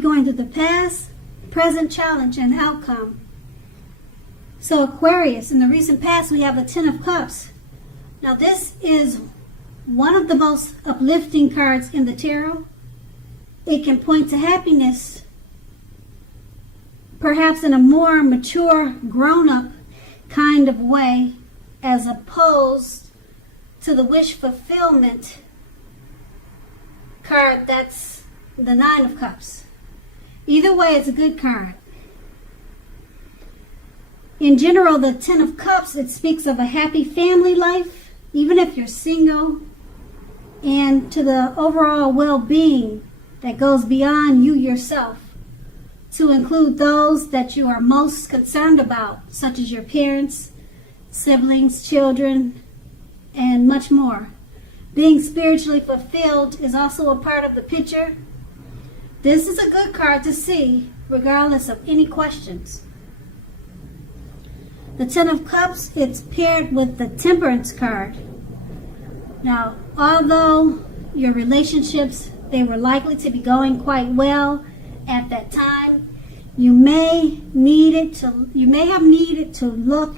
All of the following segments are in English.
be going to the past, present, challenge, and outcome. So Aquarius, in the recent past, we have the Ten of Cups. Now this is one of the most uplifting cards in the tarot. It can point to happiness, perhaps in a more mature, grown-up kind of way, as opposed to the wish fulfillment card that's the Nine of Cups. Either way, it's a good card. In general, the Ten of Cups, it speaks of a happy family life, even if you're single, and to the overall well-being that goes beyond you yourself, to include those that you are most concerned about, such as your parents, siblings, children, and much more. Being spiritually fulfilled is also a part of the picture. This is a good card to see, regardless of any questions. The Ten of Cups, it's paired with the Temperance card. Now, although your relationships, they were likely to be going quite well at that time, you may have needed to look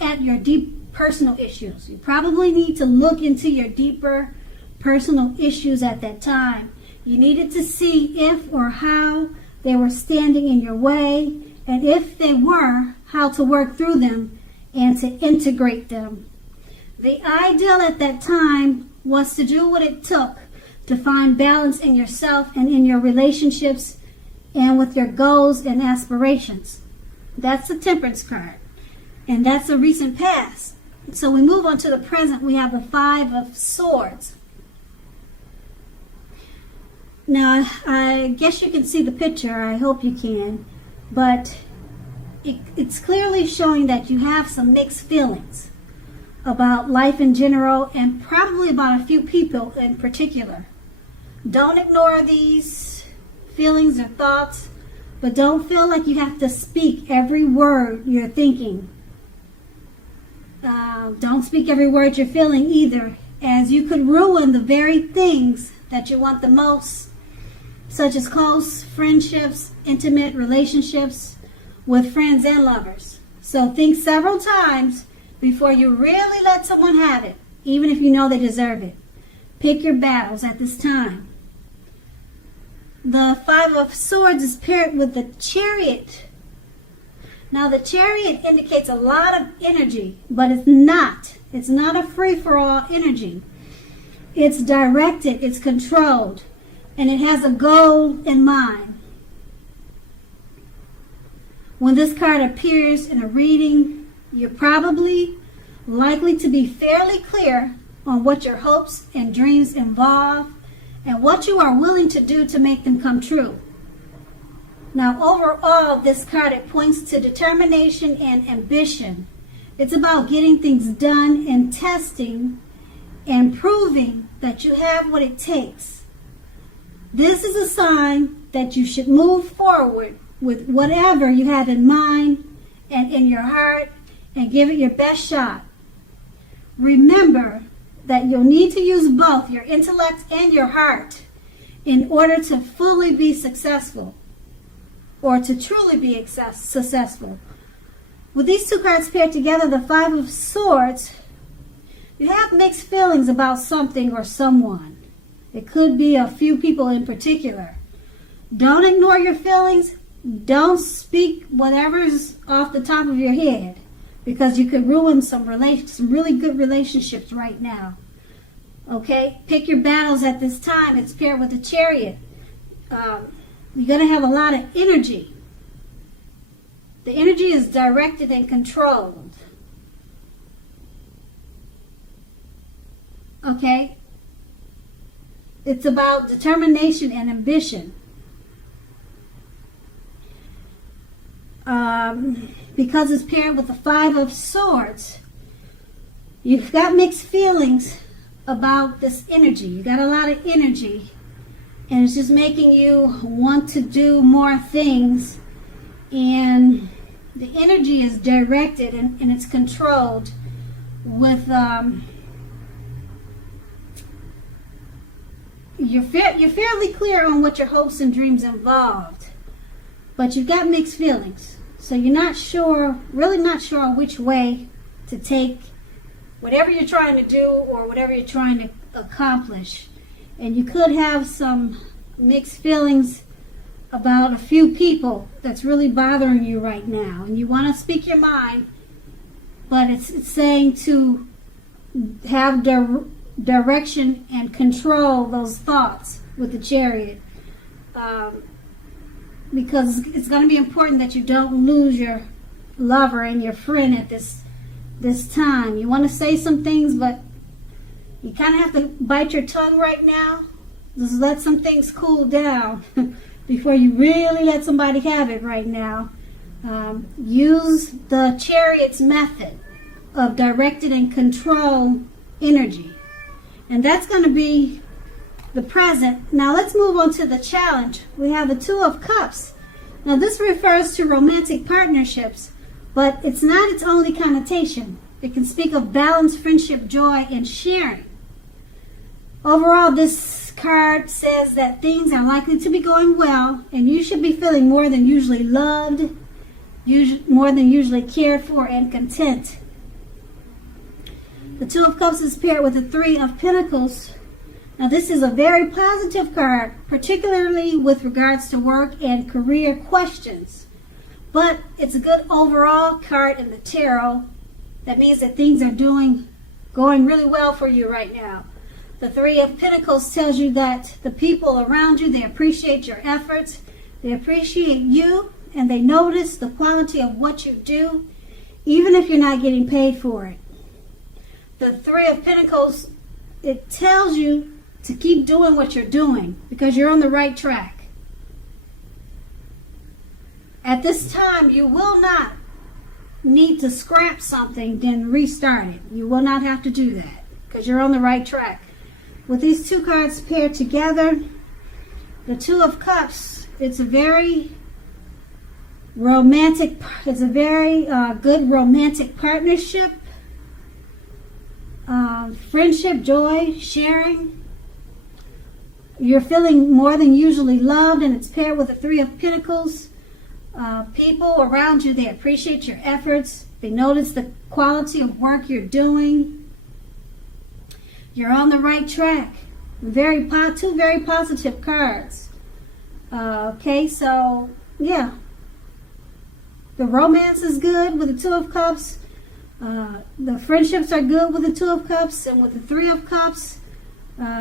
at your deep personal issues. You probably need to look into your deeper personal issues at that time. You needed to see if or how they were standing in your way, and if they were, how to work through them and to integrate them. The ideal at that time was to do what it took to find balance in yourself and in your relationships and with your goals and aspirations. That's the Temperance card, and that's a recent past. So we move on to the present. We have the Five of Swords. Now, I guess you can see the picture. I hope you can. But it's clearly showing that you have some mixed feelings about life in general, and probably about a few people in particular. Don't ignore these feelings or thoughts, but don't feel like you have to speak every word you're thinking. Don't speak every word you're feeling either, as you could ruin the very things that you want the most, such as close friendships, intimate relationships with friends and lovers. So think several times before you really let someone have it, even if you know they deserve it. Pick your battles at this time. The Five of Swords is paired with the Chariot. Now the Chariot indicates a lot of energy, but it's not. It's not a free-for-all energy. It's directed, it's controlled, and it has a goal in mind. When this card appears in a reading, you're probably likely to be fairly clear on what your hopes and dreams involve and what you are willing to do to make them come true. Now, overall, this card, it points to determination and ambition. It's about getting things done and testing and proving that you have what it takes. This is a sign that you should move forward with whatever you have in mind and in your heart and give it your best shot. Remember that you'll need to use both your intellect and your heart in order to fully be successful, or to truly be successful. With these two cards paired together, the Five of Swords, you have mixed feelings about something or someone. It could be a few people in particular. Don't ignore your feelings. Don't speak whatever's off the top of your head, because you could ruin some really good relationships right now. Okay? Pick your battles at this time. It's paired with the Chariot. You're going to have a lot of energy. The energy is directed and controlled. Okay? It's about determination and ambition. Because it's paired with the Five of Swords, you've got mixed feelings about this energy. You got a lot of energy, and it's just making you want to do more things, and the energy is directed and it's controlled with you're fairly clear on what your hopes and dreams involved, but you've got mixed feelings. So you're not sure, really not sure which way to take whatever you're trying to do or whatever you're trying to accomplish. And you could have some mixed feelings about a few people that's really bothering you right now. And you want to speak your mind, but it's saying to have direction and control those thoughts with the Chariot. Because it's going to be important that you don't lose your lover and your friend at this time. You want to say some things, but you kind of have to bite your tongue right now. Just let some things cool down before you really let somebody have it right now. Use the Chariot's method of directed and control energy. And that's going to be the present. Now let's move on to the challenge. We have the Two of Cups. Now this refers to romantic partnerships, but it's not its only connotation. It can speak of balance, friendship, joy, and sharing. Overall, this card says that things are likely to be going well, and you should be feeling more than usually loved, more than usually cared for, and content. The Two of Cups is paired with the Three of Pentacles. Now this is a very positive card, particularly with regards to work and career questions. But it's a good overall card in the tarot. That means that things are going really well for you right now. The Three of Pentacles tells you that the people around you, they appreciate your efforts, they appreciate you, and they notice the quality of what you do, even if you're not getting paid for it. The Three of Pentacles, it tells you to keep doing what you're doing because you're on the right track. At this time, you will not need to scrap something, then restart it. You will not have to do that because you're on the right track. With these two cards paired together, the Two of Cups, it's a very romantic, it's a very good romantic partnership. Friendship, joy, sharing. You're feeling more than usually loved, and it's paired with the Three of Pentacles. People around you, they appreciate your efforts. They notice the quality of work you're doing. You're on the right track. Two very positive cards. Okay, so yeah. The romance is good with the Two of Cups. The friendships are good with the Two of Cups, and with the Three of Cups,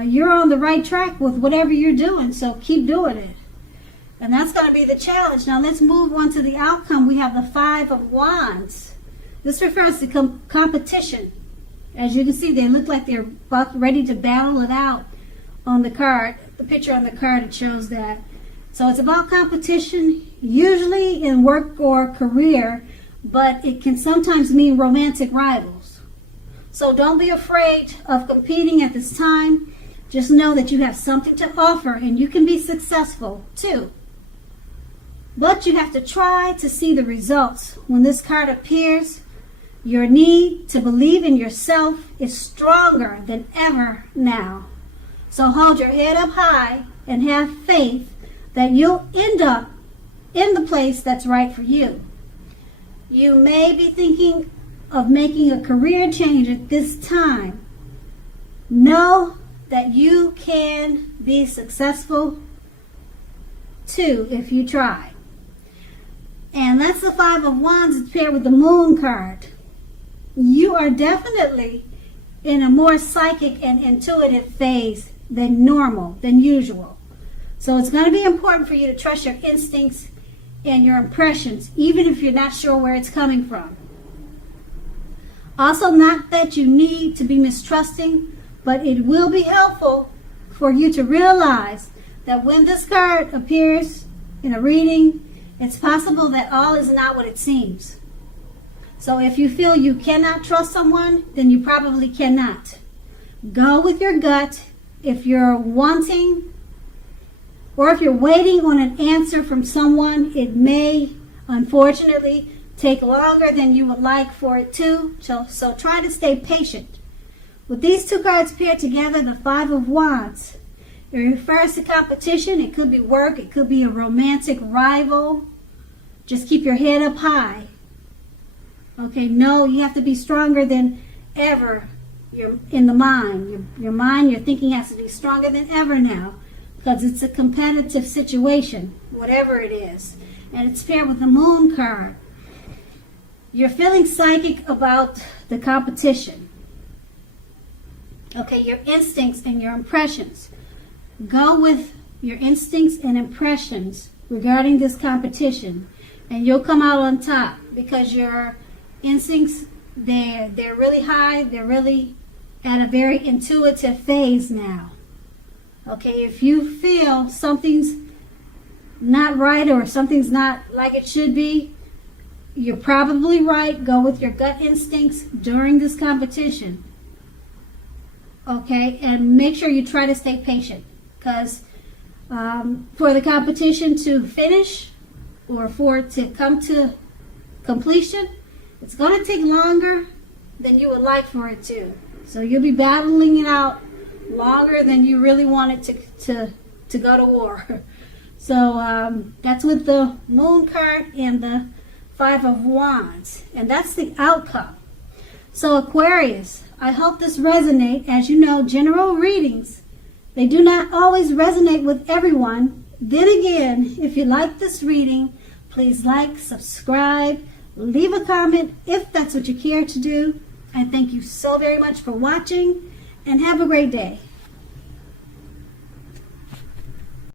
you're on the right track with whatever you're doing, so keep doing it. And that's going to be the challenge. Now let's move on to the outcome. We have the Five of Wands. This refers to competition. As you can see, they look like they're ready to battle it out on the card. The picture on the card, it shows that. So it's about competition, usually in work or career, but it can sometimes mean romantic rivals. So don't be afraid of competing at this time. Just know that you have something to offer and you can be successful too. But you have to try to see the results. When this card appears, your need to believe in yourself is stronger than ever now. So hold your head up high and have faith that you'll end up in the place that's right for you. You may be thinking of making a career change at this time. Know that you can be successful too if you try. And that's the Five of Wands. It's paired with the Moon card. You are definitely in a more psychic and intuitive phase than normal, than usual. So it's going to be important for you to trust your instincts and your impressions, even if you're not sure where it's coming from. Also, not that you need to be mistrusting, but it will be helpful for you to realize that when this card appears in a reading, it's possible that all is not what it seems. So if you feel you cannot trust someone, then you probably cannot. Go with your gut. If you're wanting or if you're waiting on an answer from someone, it may, unfortunately, take longer than you would like for it to. So try to stay patient. With these two cards paired together, the Five of Wands, It refers to competition. It could be work. It could be a romantic rival. Just keep your head up high. Okay, no, you have to be stronger than ever. You're in the mind. Your mind, your thinking has to be stronger than ever now, because it's a competitive situation, whatever it is. And it's paired with the moon card. You're feeling psychic about the competition. Okay, your instincts and your impressions. Go with your instincts and impressions regarding this competition, and you'll come out on top, because your instincts, they're really high. They're really at a very intuitive phase now. Okay, if you feel something's not right or something's not like it should be, you're probably right. Go with your gut instincts during this competition. Okay, and make sure you try to stay patient, because for the competition to finish or for it to come to completion, it's going to take longer than you would like for it to. So you'll be battling it out longer than you really want it to go to war. So that's with the moon card and the 5 of Wands. And that's the outcome. So Aquarius, I hope this resonates. As you know, general readings, they do not always resonate with everyone. Then again, if you like this reading, please like, subscribe, leave a comment if that's what you care to do. And thank you so very much for watching, and have a great day.